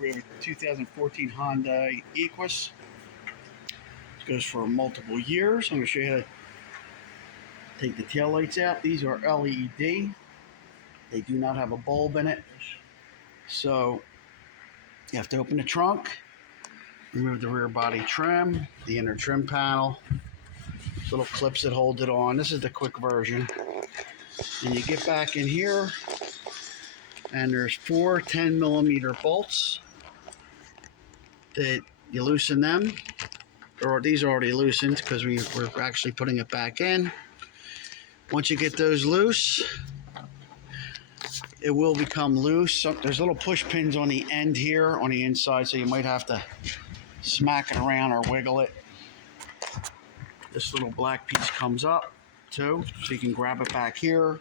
We have a 2014 Hyundai Equus. It goes for multiple years. I'm going to show you how to take the tail lights out. These are LED. They do not have a bulb in it. So you have to open the trunk, remove the rear body trim, the inner trim panel, little clips that hold it on. This is the quick version. And you get back in here, and there's 4 10mm bolts that you loosen them, or these are already loosened because we're actually putting it back in. Once you get those loose, it will become loose. So there's little push pins on the end here on the inside, so you might have to smack it around or wiggle it. This little black piece comes up too, so you can grab it back here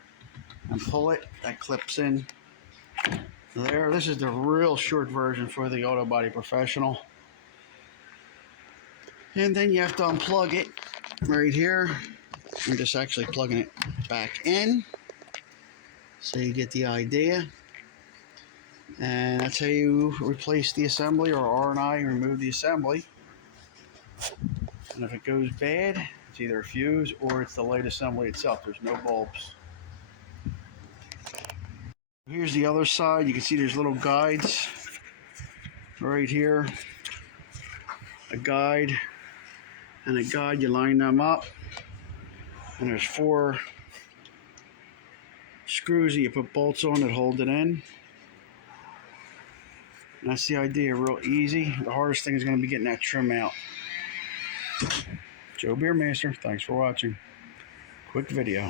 and pull it. That clips in there. This is the real short version for the Auto Body Professional. And then you have to unplug it right here. I'm just actually plugging it back in, so you get the idea. And that's how you replace the assembly, or R&I remove the assembly. And if it goes bad, it's either a fuse or it's the light assembly itself. There's no bulbs. Here's the other side. You can see there's little guides right here. A guide and a guide. You line them up, and there's 4 screws that you put bolts on that hold it in. And that's the idea. Real easy. The hardest thing is going to be getting that trim out. Joe Beermaster, thanks for watching. Quick video.